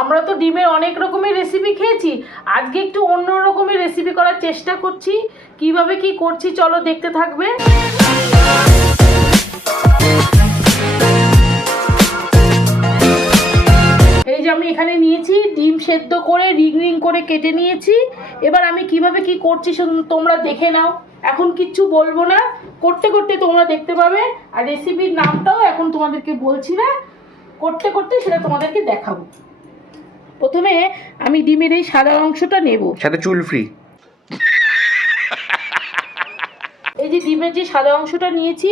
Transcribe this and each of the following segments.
আমরা তো ডিমের অনেক রকমের রেসিপি খেয়েছি, আজকে একটু অন্য রকমের রেসিপি করার চেষ্টা করছি। কিভাবে কি করছি চলো দেখতে থাকবে। এই যে আমি এখানে নিয়েছি ডিম সেদ্ধ করে রিং রিং করে কেটে নিয়েছি। এবার আমি কিভাবে কি করছি তোমরা দেখে নাও। এখন কিচ্ছু বলবো না, করতে করতে তোমরা দেখতে পাবে। আর রেসিপির নামটাও এখন তোমাদেরকে বলছি না, করতে করতে সেটা তোমাদেরকে দেখাবো। প্রথমে আমি ডিমের এই সাদা অংশটা নেব, সাথে চুল ফ্রি। এই যে ডিমের যে সাদা অংশটা নিয়েছি,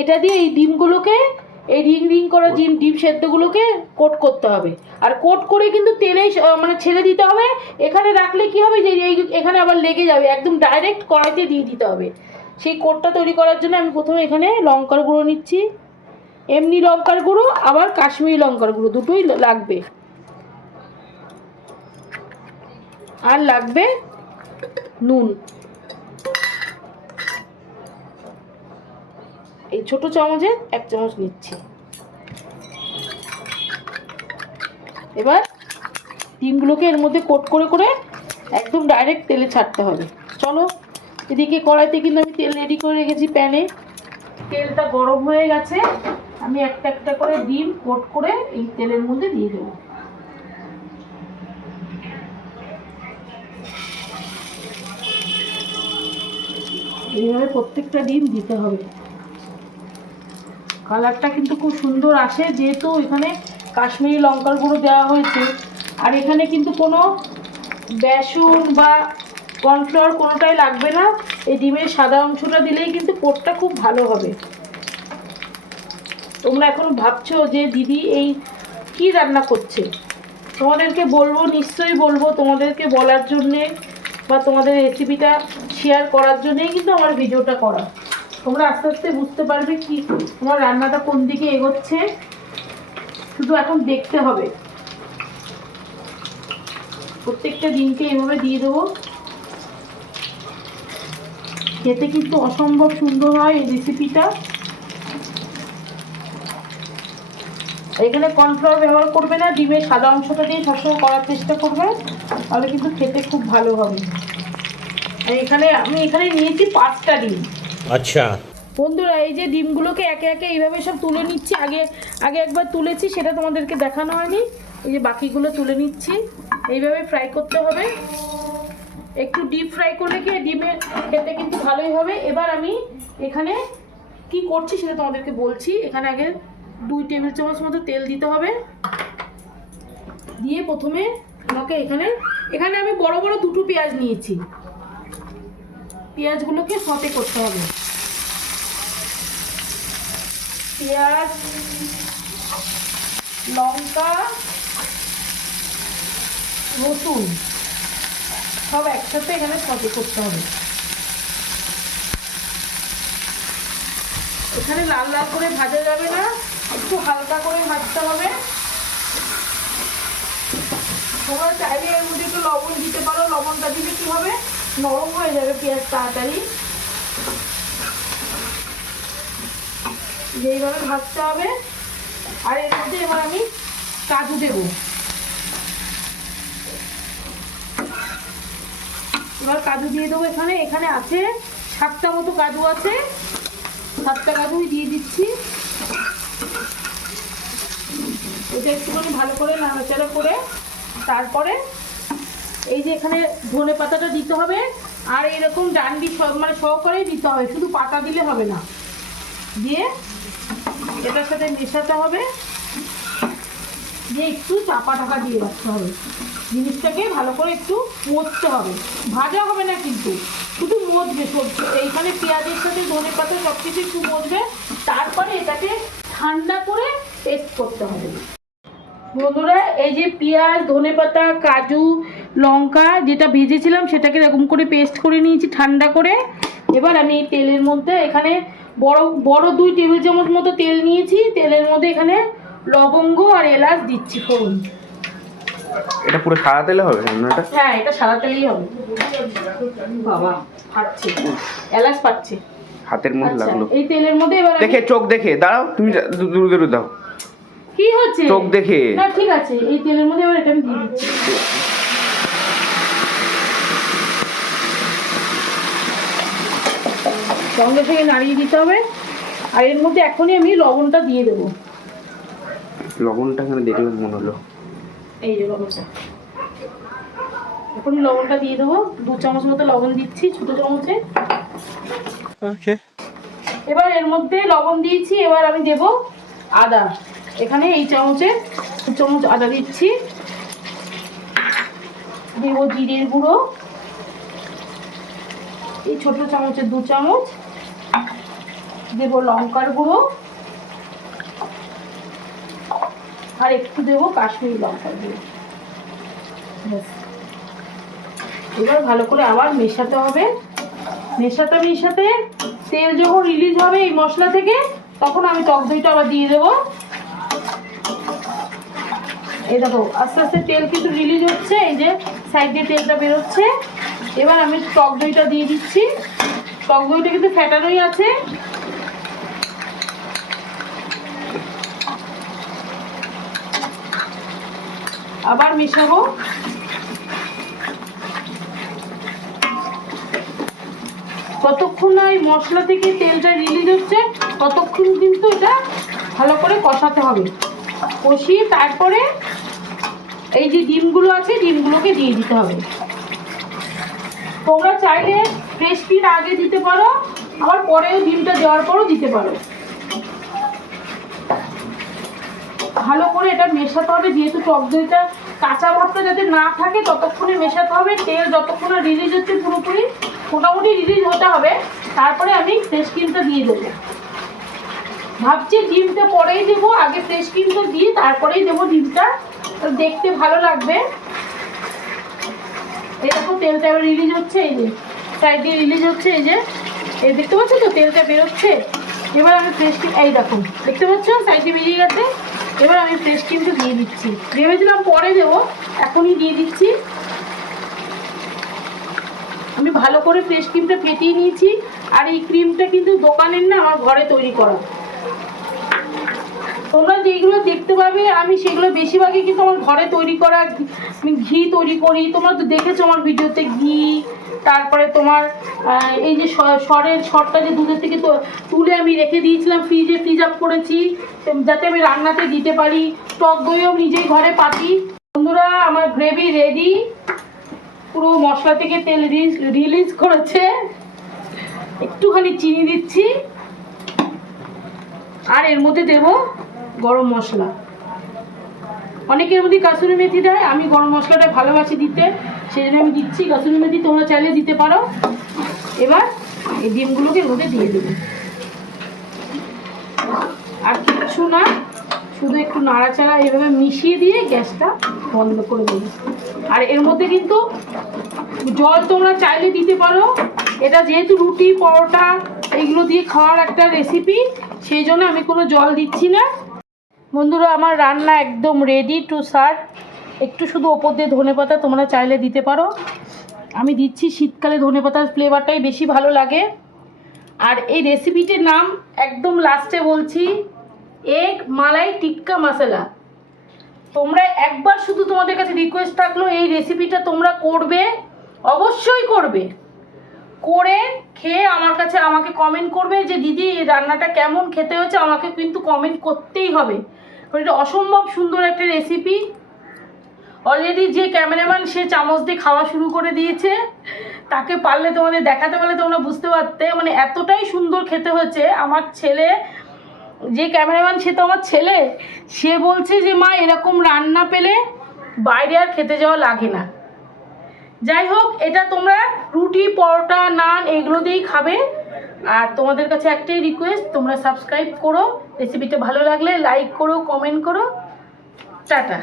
এটা দিয়ে এই ডিমগুলোকে, এই রিং রিং করা ডিম সেদ্ধগুলোকে কোট করতে হবে। আর কোট করে কিন্তু তেলেই মানে ছেড়ে দিতে হবে। এখানে রাখলে কি হবে যে এখানে আবার লেগে যাবে, একদম ডাইরেক্ট কড়াইতে দিয়ে দিতে হবে। সেই কোটটা তৈরি করার জন্য আমি প্রথমে এখানে লঙ্কার গুঁড়ো নিচ্ছি, এমনি লঙ্কার গুঁড়ো আবার কাশ্মীরি লঙ্কার গুঁড়ো দুটোই লাগবে। আর লাগবে নুন, এই ছোট চামচে 1 চামচ নিচ্ছি। এবার ডিমগুলোকে এর মধ্যে কোট করে করে একদম ডাইরেক্ট তেলে ছাড়তে হবে। চলো, এদিকে কড়াইতে কিন্তু আমি তেল রেডি করে রেখেছি প্যানে। তেলটা গরম হয়ে গেছে, আমি একটা একটা করে ডিম কোট করে এই তেলের মধ্যে দিয়ে দেবো। এইভাবে প্রত্যেকটা ডিম দিতে হবে। কালারটা কিন্তু খুব সুন্দর আসে, যেহেতু এখানে কাশ্মীরি লঙ্কার গুঁড়ো দেওয়া হয়েছে। আর এখানে কিন্তু কোনো বেসন বা কর্নফ্লাওয়ার কোনোটাই লাগবে না, এই ডিমের সাদা অংশটা দিলেই কিন্তু কোটটা খুব ভালো হবে। তোমরা এখন ভাবছো যে দিদি এই কি রান্না করছে, তোমাদেরকে বলবো, নিশ্চয়ই বলবো, তোমাদেরকে বলার জন্যে বা তোমাদের রেসিপিটা শেয়ার করার জন্যই কিন্তু আমার ভিডিওটা করা। তোমরা আস্তে আস্তে বুঝতে পারবে কি তোমার রান্নাটা কোন দিকে এগোচ্ছে, শুধু এখন দেখতে হবে। প্রত্যেকটা ডিমকে এভাবে দিয়ে দেবো। খেতে কিন্তু অসম্ভব সুন্দর হয় এই রেসিপিটা। এখানে কর্নফ্লাওয়ার ব্যবহার করবে না, ডিমের সাদা অংশটা দিয়ে সবসময় করার চেষ্টা করবে, তাহলে কিন্তু খেতে খুব ভালো হবে। আর আমি এখানে নিয়েছি 5টা ডিম। আচ্ছা বন্ধুরা, এই যে ডিমগুলোকে একে একে এইভাবে সব তুলে নিচ্ছি। আগে একবার তুলেছি, সেটা তোমাদেরকে দেখানো হয়নি। এই যে বাকিগুলো তুলে নিচ্ছি। এইভাবে ফ্রাই করতে হবে, একটু ডিপ ফ্রাই করলে কি ডিমের খেতে কিন্তু ভালোই হবে। এবার আমি এখানে কি করছি সেটা তোমাদেরকে বলছি। এখানে আগে 2 টেবিল চামচ মতো তেল দিতে হবে। দিয়ে প্রথমে আমাকে এখানে আমি বড় বড় 2টো পেঁয়াজ নিয়েছি। পেঁয়াজগুলোকে সতে করতে হবে। পেঁয়াজ, লঙ্কা, রসুন সব একসাথে এখানে সতে করতে হবে। এখানে লাল লাল করে ভাজা যাবে না, একটু হালকা করে ভাজতে হবে। তোমরা চাইলে এর মধ্যে একটু লবণ দিতে পারো, লবণটা দিলে কি হবে, নরম হয়ে যাবে পেঁয়াজ তাড়াতাড়ি। এইভাবে ভাজতে হবে। আর এর মধ্যে এবার আমি কাজু দেব। এবার কাজু দিয়ে দেবো। এখানে আছে 7টা মতো কাজু আছে, 7টা কাজুই দিয়ে দিচ্ছি। এটা একটুখানি ভালো করে নাড়াচাড়া করে তারপরে এই যে এখানে ধনে পাতাটা দিতে হবে। আর এরকম ডান্ডি মানে সহকারেই দিতে হবে, শুধু পাতা দিলে হবে না। দিয়ে এটার সাথে মেশাতে হবে, দিয়ে একটু চাপা টাকা দিয়ে রাখতে হবে। জিনিসটাকে ভালো করে একটু মজতে হবে, ভাজা হবে না কিন্তু, শুধু মজবে। এইখানে পেঁয়াজের সাথে ধনে পাতা সব কিছু একটু মজবে। তারপরে এটাকে ঠান্ডা করে পেস্ট করতে হবে। বন্ধুরা, এই যে পেঁয়াজ, ধনে পাতা, কাজু, লঙ্কা যেটা ভেজেছিলাম সেটাকে এরকম করে পেস্ট করে নিয়েছি ঠান্ডা করে। এবার আমি এই তেলের মধ্যে এখানে বড় 2 টেবিল চামচ মতো তেল নিয়েছি। তেলের মধ্যে এখানে লবঙ্গ আর এলাচ দিচ্ছি ফোড়ন। এটা পুরো সাদা তেলে হবে রান্নাটা? হ্যাঁ, এটা সাদা তেলেই হবে। বাবা ফাটছে, এলাচ ফাটছে, হাতের মধ্যে লাগলো। এই তেলের মধ্যে এবার দেখে চোখ দেখে দাঁড়াও, তুমি দূরে দূরে দাও। কি হচ্ছে চোখ দেখে। না ঠিক আছে, এই তেলের মধ্যে এবার এটা আমি দিয়ে দিচ্ছি। সঙ্গে থেকে নাড়িয়ে দিতে হবে। আর এর মধ্যে এখনই আমি লবণটা দিয়ে দেবো। লবণটা এখানে দেখলে মনে হলো। এই যে লবণটা, এখনই লবণটা দিয়ে দেবো। 2 চামচ মতো লবণ দিচ্ছি, ছোটো চামচে। ওকে। এবার এর মধ্যে লবণ দিয়েছি, এবার আমি দেব আদা। এখানে এই চামচে 2 চামচ আদা দিচ্ছি। দেব জিরের গুঁড়ো, এই ছোট চামচে 2 চামচ। দেব লঙ্কার গুঁড়ো, আর একটু দেব কাশ্মীরি লঙ্কার গুঁড়ো। এবার ভালো করে আবার মেশাতে হবে। মেশাতে মেশাতে তেল যখন রিলিজ হবে এই মশলা থেকে, তখন আমি টক দইটা আবার দিয়ে দেবো। এই দেখো আস্তে আস্তে তেল কিন্তু রিলিজ হচ্ছে, এই যে সাইড দিয়ে তেলটা বেরোচ্ছে। এবার আমি টক দইটা দিয়ে দিচ্ছি। টক দইটা কিন্তু ফ্যাটানোই আছে। আবার মেশাবো। যতক্ষণ না এই মশলা থেকে তেলটা রিলিজ হচ্ছে ততক্ষণ কিন্তু এটা ভালো করে কষাতে হবে। কষিয়ে তারপরে এই যে ডিমগুলো আছে ডিমগুলোকে দিয়ে দিতে হবে। তোমরা চাইলে ফ্রেশ ক্রিম আগে দিতে পারো, আবার পরেও ডিমটা দেওয়ার পরও দিতে পারো। ভালো করে এটা মেশাতে হবে, যেহেতু টক দইটা কাঁচা ভাবটা যাতে না থাকে ততক্ষণে মেশাতে হবে। তেল যতক্ষণ না রিলিজ হচ্ছে পুরোপুরি, মোটামুটি রিলিজ হতে হবে, তারপরে আমি ফ্রেশ ক্রিমটা দিয়ে দেবো। ভাবছি ডিমটা পরেই দেবো, আগে ফ্রেশ ক্রিমটা দিয়ে তারপরেই দেবো ডিমটা, দেখতে ভালো লাগবে। এই দেখো তেলটা এবার রিলিজ হচ্ছে, এই যে সাইড দিয়ে রিলিজ হচ্ছে, এই যে এই দেখতে পাচ্ছ তো তেলটা বেরোচ্ছে। এবার আমি ফ্রেশ ক্রিম, এই দেখো দেখতে পাচ্ছ সাইডে বেরিয়ে গেছে। এবার আমি ফ্রেশ ক্রিমটা দিয়ে দিচ্ছি। ভেবেছিলাম পরে দেবো, এখনই দিয়ে দিচ্ছি। আমি ভালো করে ফ্রেশ ক্রিমটা ফেটিয়ে নিয়েছি। আর এই ক্রিমটা কিন্তু দোকানের না, আমার ঘরে তৈরি করা। তোমরা যেগুলো দেখতে পাবে আমি সেগুলো বেশিরভাগই কিন্তু আমার ঘরে তৈরি করা। আমি ঘি তৈরি করি, তোমরা তো দেখেছো আমার ভিডিওতে ঘি। তারপরে তোমার এই যে সরটা যে দুধের থেকে তুলে আমি রেখে দিয়েছিলাম ফ্রিজে, ফ্রিজ আপ করেছি যাতে আমি রান্নাতে দিতে পারি। টক দইও নিজেই ঘরে পাতি। বন্ধুরা আমার গ্রেভি রেডি, পুরো মশলা থেকে তেল রিলিজ করেছে। একটুখানি চিনি দিচ্ছি, আর এর মধ্যে দেব গরম মশলা। অনেকের মধ্যে কাসুরি মেথি দেয়, আমি গরম মশলাটা ভালোবাসি দিতে, সেই জন্য আমি দিচ্ছি। কাসুরি মেথি তোমরা চাইলে দিতে পারো। এবার এই ডিমগুলোকে এর মধ্যে দিয়ে দেবো। আর কিচ্ছু না, শুধু একটু নাড়াচাড়া এভাবে মিশিয়ে দিয়ে গ্যাসটা বন্ধ করে দেবো। আর এর মধ্যে কিন্তু জল তোমরা চাইলে দিতে পারো। এটা যেহেতু রুটি পরোটা এইগুলো দিয়ে খাওয়ার একটা রেসিপি, সেই জন্য আমি কোনো জল দিচ্ছি না। বন্ধুরা আমার রান্না একদম রেডি টু সার্ভ। একটু শুধু ওপর দিয়ে ধনেপাতা তোমরা চাইলে দিতে পারো। আমি দিচ্ছি, শীতকালে ধনেপাতার ফ্লেভারটাই বেশি ভালো লাগে। আর এই রেসিপিটির নাম একদম লাস্টে বলছি, এগ মালাই টিক্কা মশলা। তোমরা একবার শুধু তোমাদের কাছে রিকোয়েস্ট থাকলো, এই রেসিপিটা তোমরা করবে, অবশ্যই করবে। করে খেয়ে আমাকে কমেন্ট করবে যে দিদি এই রান্নাটা কেমন খেতে হয়েছে। আমাকে কিন্তু কমেন্ট করতেই হবে, কারণ এটা অসম্ভব সুন্দর একটা রেসিপি। অলরেডি যে ক্যামেরাম্যান সে চামচ দিয়ে খাওয়া শুরু করে দিয়েছে, তাকে পারলে তোমাদের দেখাতে পারলে তোমরা বুঝতে পারতে, মানে এতটাই সুন্দর খেতে হয়েছে। আমার ছেলে, যে ক্যামেরাম্যান সে তো আমার ছেলে, সে বলছে যে মা এরকম রান্না পেলে বাইরে আর খেতে যাওয়া লাগে না। যাই হোক, এটা তোমরা রুটি পরোটা নান এগুলো দিয়েই খাবে। আর তোমাদের কাছে একটাই রিকোয়েস্ট, তোমরা সাবস্ক্রাইব করো, রেসিপিটা ভালো লাগলে লাইক করো, কমেন্ট করো। টাটা।